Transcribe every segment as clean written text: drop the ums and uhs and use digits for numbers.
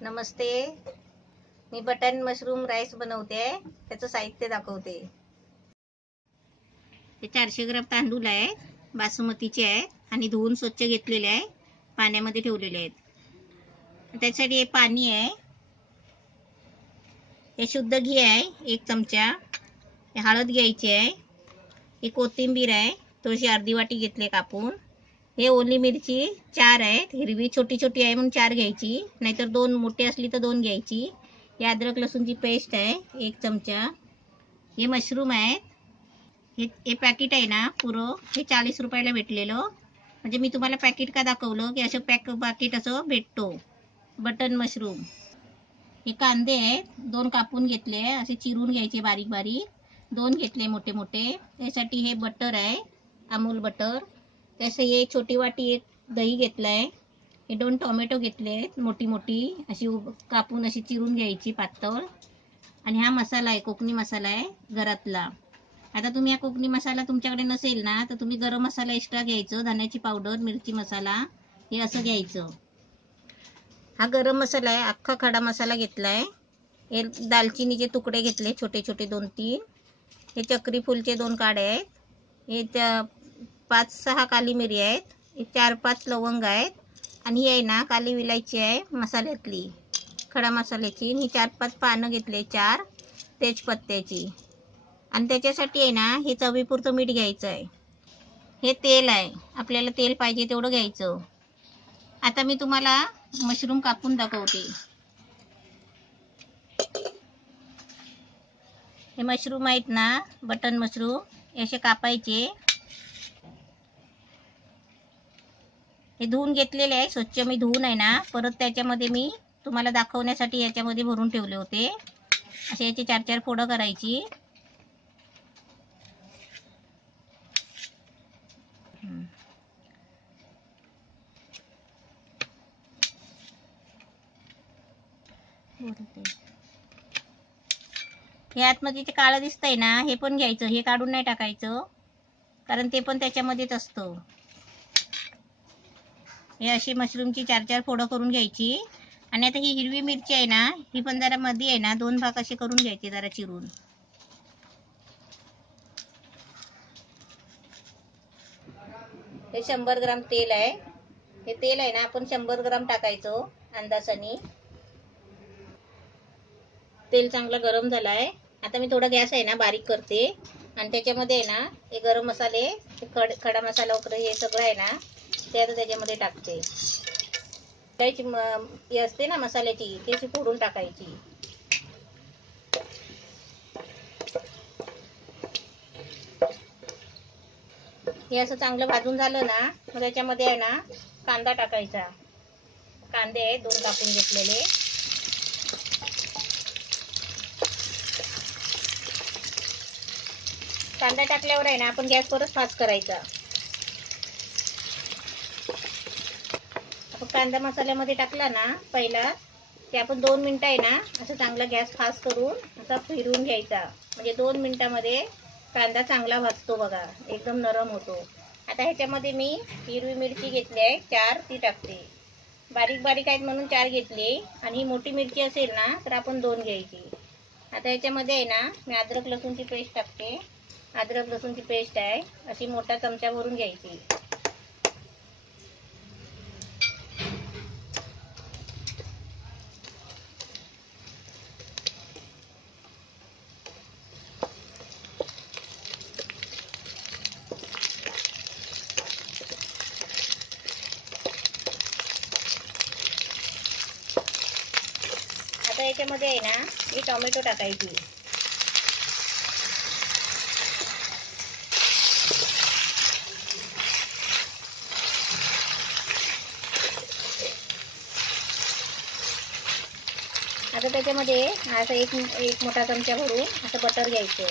नमस्ते. मी button mushroom rice बनवते. त्याचं साहित्य दाखवते. हे 400 ग्राम तांदूळ आहेत, बासमतीचे आहेत आणि धुवून स्वच्छ घेतलेले आहे, पाण्यामध्ये ठेवलेले आहेत. त्यासाठी हे पाणी आहे, हे शुद्ध घी आहे 1 चमचा, हे हळद घ्यायची आहे, हे कोथिंबीर आहे थोडीशी अर्धी वाटी घेतली कापून, हे ओली मिरची 4 आहेत, हिरवी छोटी छोटी आहे म्हणून 4 घ्यायची, नाहीतर 2 मोठी असली तर 2 घ्यायची. हे अद्रक लसूणची पेस्ट आहे 1 चमचा. हे मशरूम आहेत, हे पॅकेट आहे ना पुरं, हे 40 रुपयाला भेटलेलं. म्हणजे मी तुम्हाला पॅकेट का दाखवलं की असं पॅकेट असं भेटतो बटन मशरूम. हे कांदे आहेत 2 कापून घेतले, असे चिरून घ्यायचे बारीक बारीक, 2 घेतले मोठे मोठे. त्यासाठी हे बटर आहे, अमूल बटर. तसे हे छोटी वाटी 1 दही घेतलाय. हे 2 टोमॅटो घेतले आहेत मोठी मोठी, अशी कापून अशी चिरून घ्यायची पातळ. आणि हा मसाला आहे, कोकणी मसाला आहे घरातला. आता तुम्ही हा कोकणी मसाला तुमच्याकडे नसेल ना तर तुम्ही गरम मसाला एक्स्ट्रा घ्यायचं, धन्याची पावडर, मिरची मसाला, हे असं घ्यायचं. हा गरम मसाला आहे, अख्खा खडा मसाला घेतलाय. हे दालचिनीचे तुकडे घेतले छोटे छोटे 2-3. हे चक्री फुलचे 2 काड्या आहेत. हे 5-6 काली मिरी आहेत. हे 4-5 लवंग आहेत. आणि ही आहे ना काली विलायची आहे मसाल्यातली, खडा मसाल्याची. ही 4-5 पानं घेतले, 4 तेजपत्त्याची. आणि त्याच्यासाठी आहे ना हे चवीपुरतं मीठ घ्यायचं आहे. हे तेल आहे, आपल्याला तेल पाहिजे तेवढं घ्यायचं. आता मी तुम्हाला मशरूम कापून दाखवते. हे मशरूम आहेत ना बटन मशरूम, हे असे कापायचे. हे धुवून घेतलेले आहे स्वच्छ, मी धुवून आहे ना परत त्याच्यामध्ये मी तुम्हाला दाखवण्यासाठी याच्यामध्ये भरून ठेवले होते. असे याचे 4-4 फोडं करायची. हे आतमध्ये जे काळं दिसतंय ना हे पण घ्यायचं, हे काढून नाही टाकायचं कारण ते पण त्याच्यामध्येच असतं. हे अशी मशरूमची 4-4 फोडं करून घ्यायची. आणि आता ही हिरवी मिरची आहे ना ही पण जरा मध्ये आहे ना 2 भाग असे करून घ्यायचे जरा चिरून. हे 100 ग्राम तेल आहे. हे तेल आहे ना आपण 100 ग्राम टाकायचं अंदाजाने. तेल चांगलं गरम झालं आहे. आता मी थोडा गॅस आहे ना बारीक करते आणि त्याच्यामध्ये आहे ना हे गरम मसाले, खडा मसाला वगैरे हे सगळं आहे ना ते आता त्याच्यामध्ये टाकते. त्याची हे असते ना मसाल्याची, त्याची फोडून टाकायची. हे असं चांगलं भाजून झालं ना मग त्याच्यामध्ये आहे ना कांदा टाकायचा. कांदे आहे 2 कापून घेतलेले. कांदा टाकल्यावर आहे ना आपण गॅस परत फास्ट करायचा. आपण कांदा मसाल्यामध्ये टाकला ना पहिला ते आपण 2 मिनिटं आहे ना असं चांगला गॅस फास्ट करून असा फिरवून घ्यायचा. म्हणजे 2 मिनिटामध्ये कांदा चांगला भाजतो बघा, एकदम नरम होतो. आता ह्याच्यामध्ये मी हिरवी मिरची घेतली आहे 4, ती टाकते. बारीक बारीक आहेत म्हणून 4 घेतली आणि मोठी मिरची असेल ना तर आपण 2 घ्यायची. आता ह्याच्यामध्ये आहे ना मी अद्रक लसूणची पेस्ट टाकते. अद्रक लसूणची पेस्ट आहे, अशी मोठा चमचा भरून घ्यायची. आता याच्यामध्ये आहे ना ही टोमॅटो टाकायची. आता त्याच्यामध्ये असं एक मोठा चमचा भरून असं बटर घ्यायचं,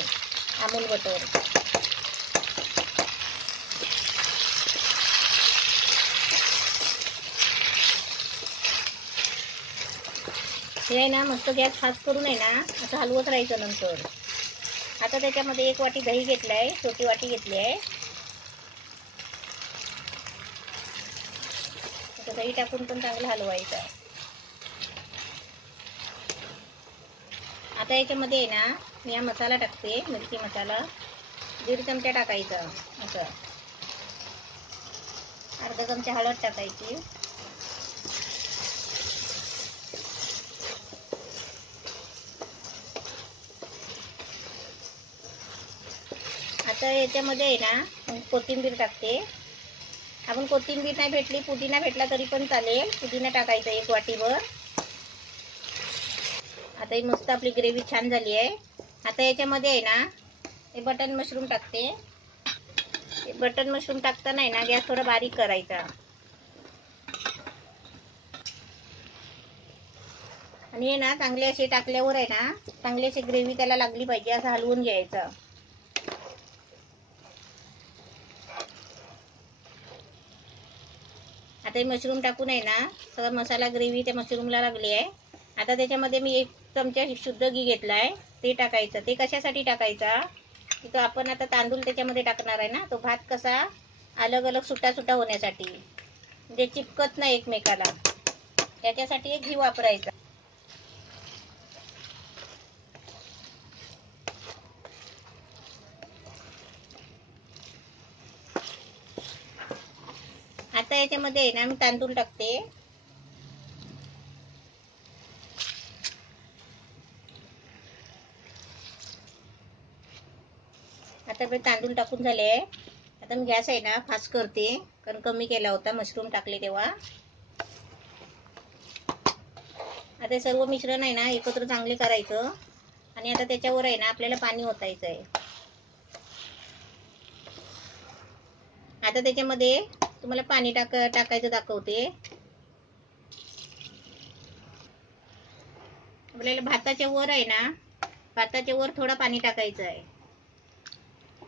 अमूल बटर. हे आहे ना मस्त गॅस फास्ट करून आहे ना असं हलवत राहायचं नंतर. आता त्याच्यामध्ये 1 वाटी दही घेतलाय, छोटी वाटी घेतली आहे. दही टाकून पण चांगलं हलवायचं. आता याच्यामध्ये आहे ना मी हा मसाला टाकते, मिरची मसाला 1.5 चमचा टाकायचा. असं अर्धा चमचा हळद टाकायची. आता याच्यामध्ये आहे ना कोथिंबीर टाकते. आपण कोथिंबीर नाही भेटली, पुदिना भेटला तरी पण चालेल. पुदिना टाकायचा 1 वाटीभर. आता ही मस्त आपली ग्रेव्ही छान झाली आहे. आता याच्यामध्ये आहे ना हे बटन मशरूम टाकते. बटन मशरूम टाकताना आहे ना गॅस थोडा बारीक करायचा. आणि हे ना चांगले असे टाकल्यावर आहे ना चांगली अशी ग्रेव्ही त्याला लागली पाहिजे, असं हलवून घ्यायचं. आता हे मशरूम टाकून आहे ना सगळा मसाला ग्रेव्ही त्या मशरूमला लागली आहे. आता त्याच्यामध्ये मी 1 चमचा शुद्ध घी घेतलाय, ते टाकायचं. ते कशासाठी टाकायचा, तिथं आपण आता तांदूळ त्याच्यामध्ये टाकणार आहे ना, तो भात कसा अलग अलग सुट्टा सुट्टा होण्यासाठी, म्हणजे चिपकत नाही एकमेकाला, त्याच्यासाठी एक घी वापरायचा. आता याच्यामध्ये आहे ना मी तांदूळ टाकते. आता मी तांदूळ टाकून झाले आहे. आता मी गॅस आहे ना फास्ट करते, कारण कमी केला होता मशरूम टाकले तेव्हा. आता सर्व मिश्रण आहे ना एकत्र चांगले करायचं. आणि आता त्याच्यावर आहे ना आपल्याला पाणी ओतायचं आहे. आता त्याच्यामध्ये तुम्हाला पाणी टाकायचं दाखवते. आपल्याला भाताच्या वर आहे ना, भाताच्या वर थोडं पाणी टाकायचं आहे.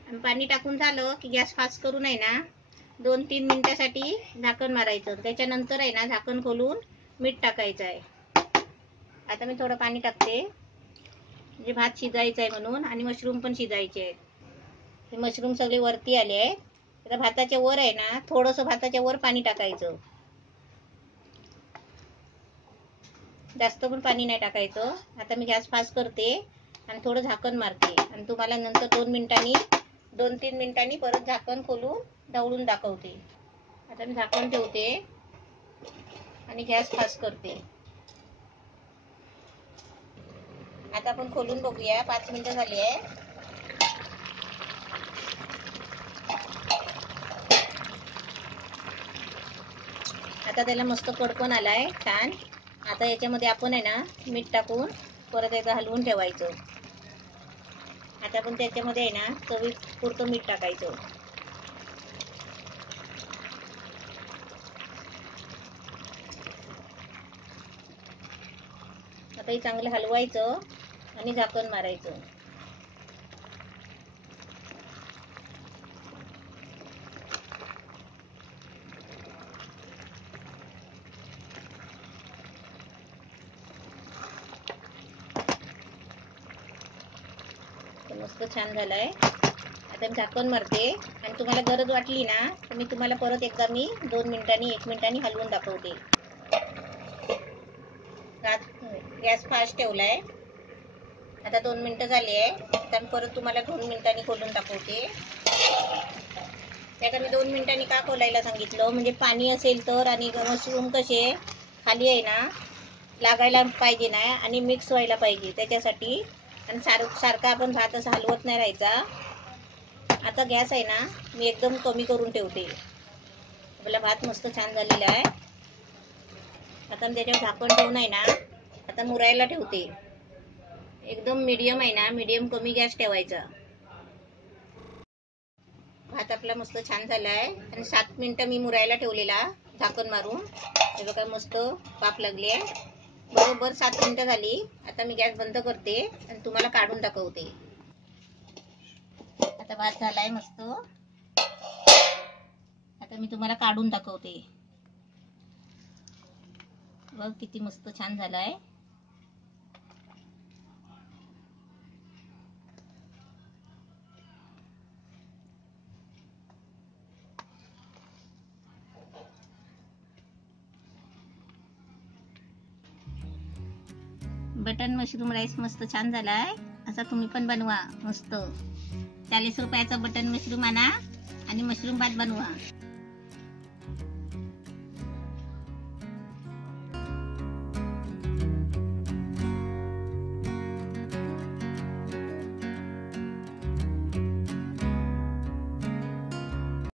आणि पाणी टाकून झालं की गॅस फास्ट करून आहे ना 2-3 मिनिटासाठी झाकण मारायचं. त्याच्यानंतर आहे ना झाकण खोलून मीठ टाकायचं आहे. आता मी थोडं पाणी टाकते, म्हणजे भात शिजायचा आहे म्हणून, आणि मशरूम पण शिजायचे आहेत. हे मशरूम सगळे वरती आले आहेत. आता भाताच्या वर आहे ना थोडंसं भाताच्या वर पाणी टाकायचं, जास्त पण पाणी नाही टाकायचं. आता मी गॅस फास्ट करते आणि थोडं झाकण मारते, आणि तुम्हाला नंतर 2-3 मिनिटांनी परत झाकण खोलून ढवळून दाखवते. आता मी झाकण ठेवते आणि गॅस फास्ट करते. आता आपण खोलून बघूया. 5 मिनिटं झाली आहे. आता त्याला मस्त कडपण आलाय छान. आता याच्यामध्ये आपण आहे ना मीठ टाकून परत एकदा हलवून ठेवायचं. आता आपण त्याच्यामध्ये आहे ना चवीपुरतं मीठ टाकायचं. आता हे चांगलं हलवायचं आणि झाकण मारायचं. मस्त छान झालंय. आता मी झाकण मारते, आणि तुम्हाला गरज वाटली ना तर मी तुम्हाला परत एकदा 2 मिनिटांनी 1 मिनिटांनी हलवून दाखवते. गॅस फास्ट ठेवलाय. आता 2 मिनिटं झाली आहे. आता मी परत तुम्हाला 2 मिनिटांनी खोलून दाखवते. त्याला मी 2 मिनिटांनी का खोलायला सांगितलं, म्हणजे पाणी असेल तर, आणि मशरूम कसे खाली आहे ना लागायला पाहिजे नाही आणि मिक्स व्हायला पाहिजे त्याच्यासाठी. आणि सारखा आपण भात असं हलवत नाही राहायचा. आता गॅस आहे ना मी एकदम कमी करून ठेवते. आपला भात मस्त छान झालेला आहे. आता मी त्याच्यावर झाकण ठेवून आहे ना आता मुरायला ठेवते. एकदम मीडियम आहे ना, मीडियम कमी गॅस ठेवायचा. भात आपला मस्त छान झाला आहे. आणि 7 मिनिटं मी मुरायला ठेवलेला झाकण मारून. हे बघा मस्त वाफ लागली आहे. बरोबर 7 मिनिटं झाली. आता मी गॅस बंद करते आणि तुम्हाला काढून दाखवते. आता भात झालाय मस्त. आता मी तुम्हाला काढून दाखवते. बघ किती मस्त छान झालाय. बटन मशरूम राईस मस्त छान झालाय. असा तुम्ही पण बनवा मस्त. 40 रुपयाचा बटन मशरूम आणा आणि मशरूम भात बनवा.